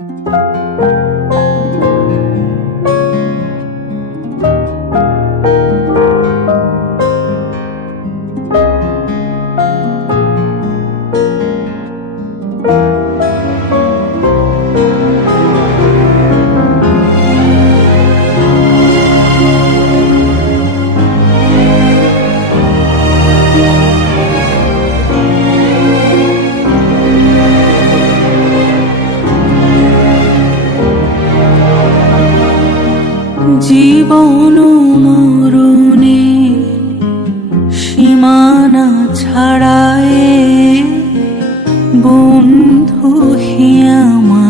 Música জীবন মরণে সীমানা ছাড়ায় বন্ধু হিয়ামা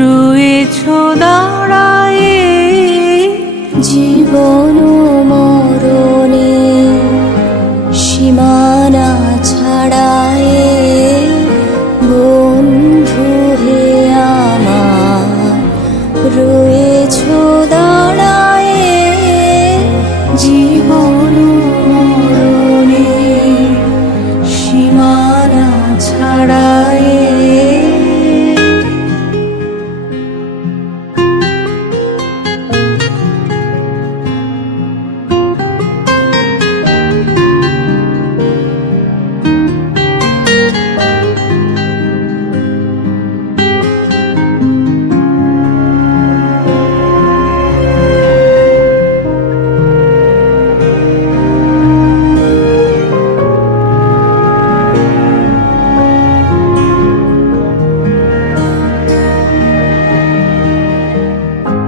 রয়েছ দাঁড়ায় জীবন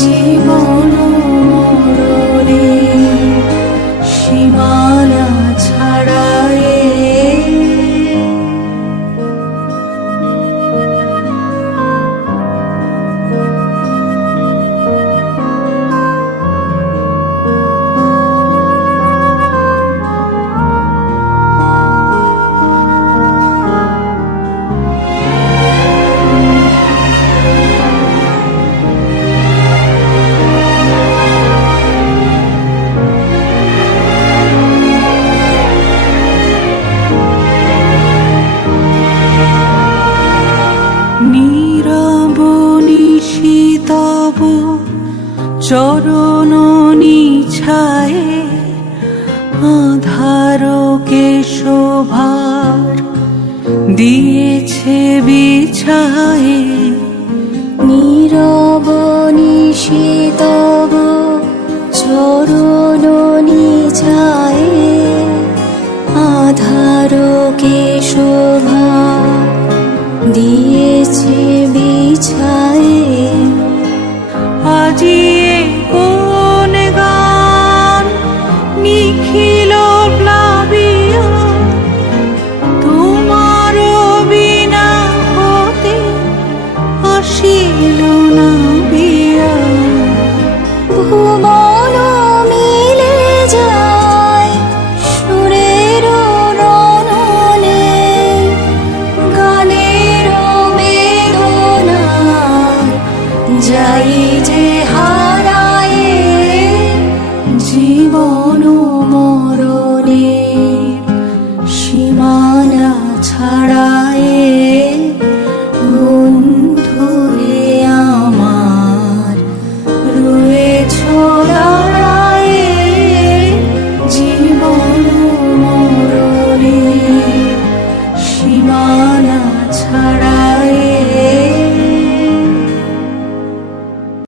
জীবন সীমানা তবু চরণ নিছায় আধারকে শোভার দিয়েছে বিছায়। নীরব নিশিতব চরণ নিছায়। Allah